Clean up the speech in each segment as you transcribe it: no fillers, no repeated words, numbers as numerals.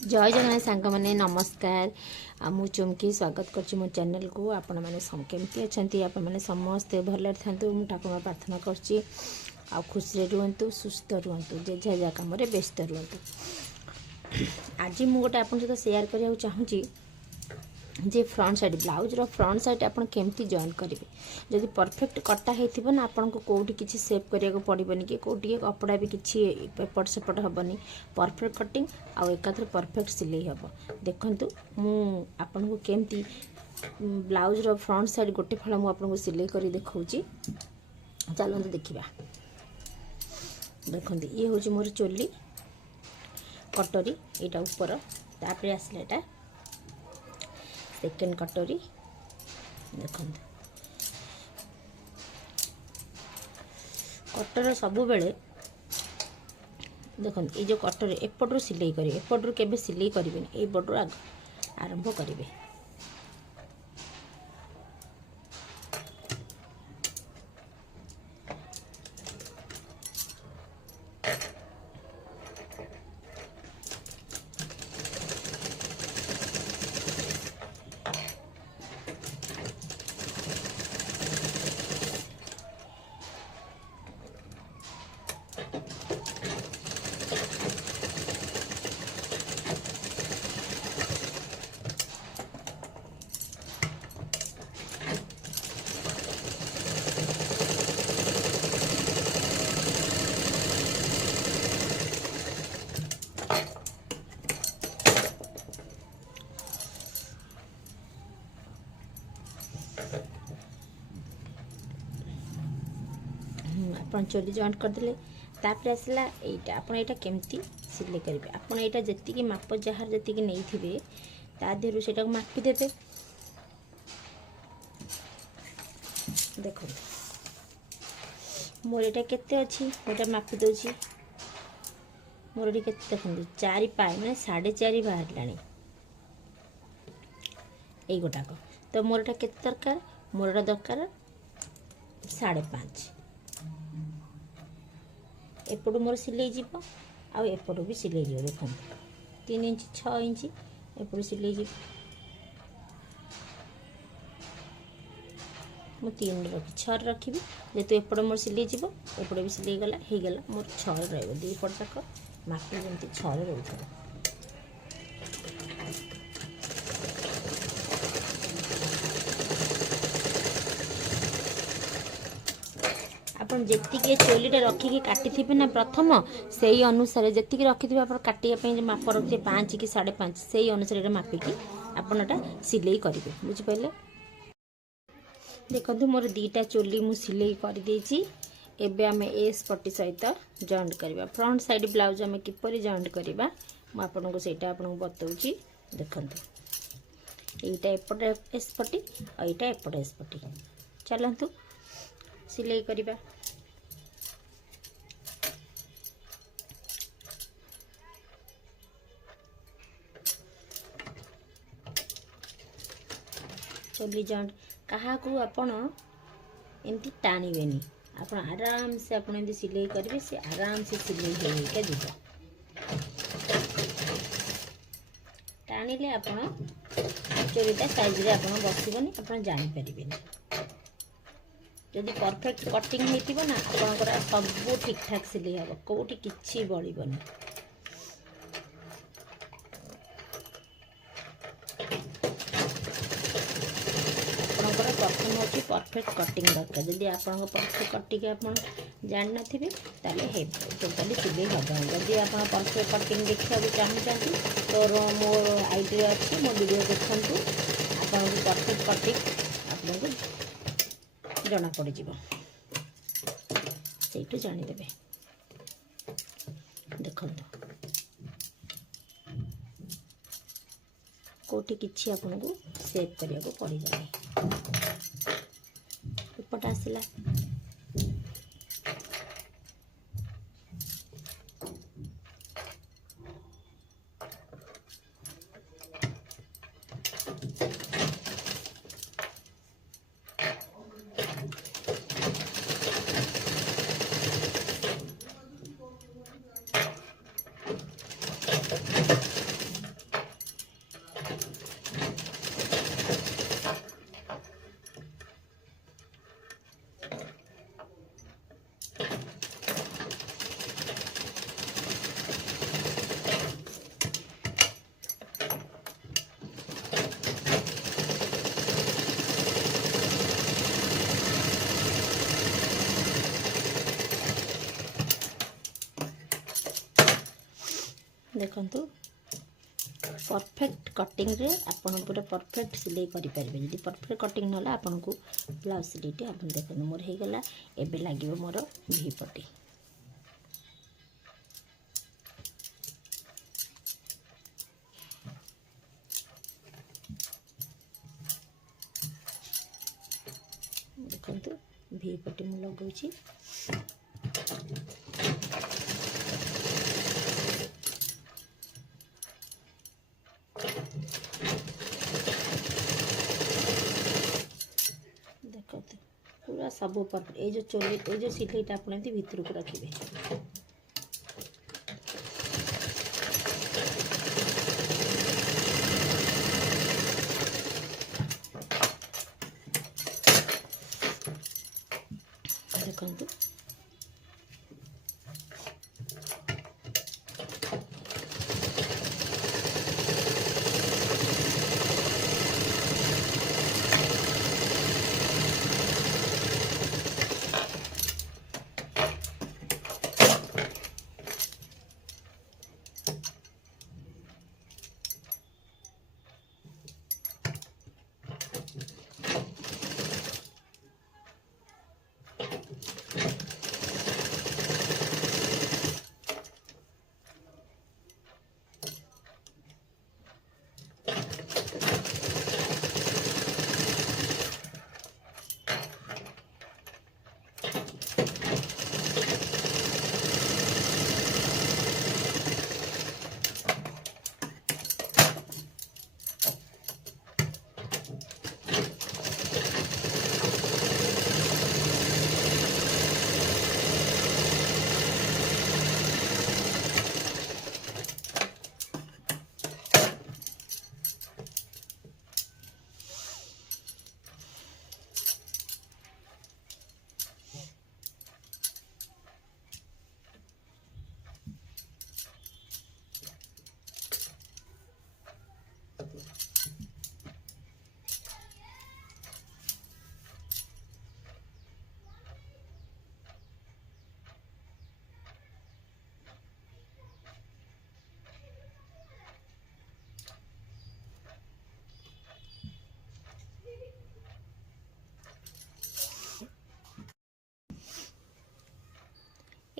जय जगन्नाथ सांग मैंने नमस्कार। मु चुमकी स्वागत कर मो चैनल को। आपण मैंने केमती अच्छा आपण मैंने समस्ते भल था ठाकुर प्रार्थना कर खुशी रुहतु सुस्थ रुहतु जे जा कम व्यस्त रुहतु। आज मुझे गोटे आप सहित सेयार करने चाहूँगी जे front side blouse front side आप केमती जॉइन करेंगे। जदि परफेक्ट कटा हो ना आपन को कौटी किसी सेप करिया को पड़बनी कि कौटी कपड़ा भी किसी एपट सेपट हेनी। परफेक्ट कटिंग आउ एकाथरे परफेक्ट सिलाई हम। देखु मु आपन को केमती ब्लाउज फ्रंट साइड गोटे फल मुझे सिलाई कर देखा। चलते देखा। देखते ये हूँ मोर चोली कटोरी यहाँ ऊपर तापर आसला यहाँ सेकेंड कटोरी। देखो कटर सबु बेले देखो ये जो कटर एपटू सिलाई करेंगे एपटू केबे सिलाई करेंगे एपटू आरंभ करेंगे। आप चोली जॉइंट करदे तापर आसला यहाँ आप केमती सिलाई करेंगे। आप जी माप जार जी नहीं थे ता देहरु से मापिदेवे। देखो मोर यहाँ केते अच्छी मोटा मापी दूसरी मोर ये देखो 4 पाए मैंने 4.5 बाहर लानी यही गोटाक। तो मोर यहाँ केते दरकार मोर दरकार 5.5। एपटू मोर सिलाई जीव आउ एपटू भी सिलाई जीव। देखो 3 इंच 6 इंच एपटू सिलाई जीव। मु 3 रखी 6 रखी जेतु एपट मोर सिलाई जीव एपटे भी सिलाई गला हो गला मोर 6 रही पट जाक मापी जमी 6 रोथ। आपन जेतिके चोलीटा रखिकी काटी थे ना प्रथम से ही अनुसार जी रखी आप काटापी माप रखिए 5 कि 5.5 से अनुसार मापिकी आपटा सिलाई करेंगे। बुझिपारे। देखो मोर 2टा चोली मु सिलाई कर देछि। एबे आमे एस पट्टी सहित जॉइंट करबा। फ्रंट साइड ब्लाउज आमे किपरि जॉइंट करबा मु आपन को सेटा आपन को बताउछि। देखंतु एटा एपटे एस पट्टी और एटा एपटे एस पट्टी। चलंतु सिलाई करबा। चोली जॉइंट कहा को आपण एमती टाणीबेनी आप आराम से आप सिलाई करेंगे से आराम से सिलाई होगा जीव। टाणिले आप चोरीटा साइज रे आप बसबनी आप जानीपारे। जदि परफेक्ट कटिंग होती ना आपंकर सब ठीक ठाक सिलाई हम कौटी किसी बड़बनी। प्रथम हूँ परफेक्ट कटिंग दरकार। जदि आप परफेक्ट कटिंग आप जान थे टोटाली सिलाई हम। जदि आप परफेक्ट कटिंग देखा चाहूँगी तो मोर आईडी अच्छी मो वीडियो देखूँ आप परफेक्ट कटिंग आपको जना पड़ से जानीदे। देखो कौटी किसी आपन को सेट करने को पड़ जाए। एपट आसला देखंतु परफेक्ट कटिंग रे आपण पूरा परफेक्ट सिलाई करि परिबे। यदि परफेक्ट कटिंग नला आपण को ब्लाउज सिलाईटे आपण देखन मोर हे गला। एबे लागिवो मोर वी पट्टी। देखंतु वी पट्टी मु लगौछि। पूरा सब परफेक्ट। ये जो चोली ये जो सिलाईटा आप भितर को रखिए। देखंतु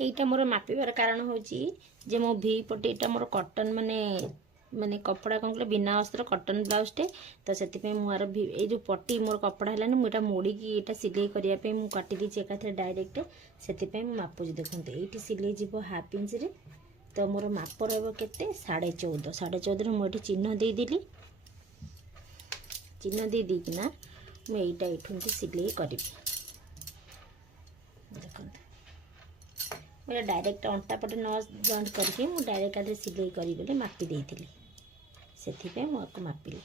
এইটা মোর মাপিবার কারণ হচ্ছে যে মো ভি পটি এটা মোর কটন মানে মানে কপড়া কম কলে বিনা অস্ত্র কটন ব্লাউজटे तो से मोर ये जो पट्टी मोर कपड़ा है मुझे मोड़ी की यहाँ सिलाई करने मुझे काटी देती एकाथरे डायरेक्ट से मापुची। देखते ये सिलाई जीव हाफ इंच रे तो मोर माप रहा 14.5 14.5 मुझे चिन्ह देदेली। चिन्ह दे देकिना मुझे यहाँ सिलाई करी। देखते मेरा डायरेक्ट अंटा पटे न जॉइंट करके मु डायरेक्ट आधे सिलाई करी बोले मापी देइथिली सेथिपे मु आपको मापिली।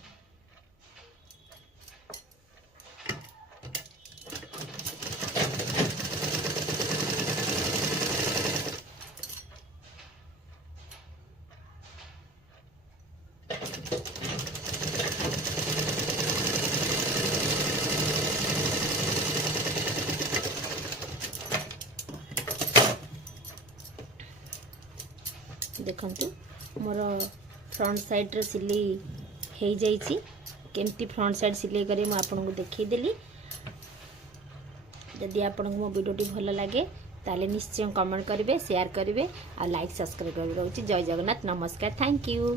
देखंतु मोर फ्रंट साइड रे सिलाई हो जाइछि। केमती फ्रंट साइड सिलाई करे मु आपन को देखै देली। यदि आपन को मो वीडियोटी भल लागे ताले निश्चय कमेंट करिवे, शेयर करिवे आ लाइक सब्सक्राइब करिवे। जय जगन्नाथ, नमस्कार, थैंक यू।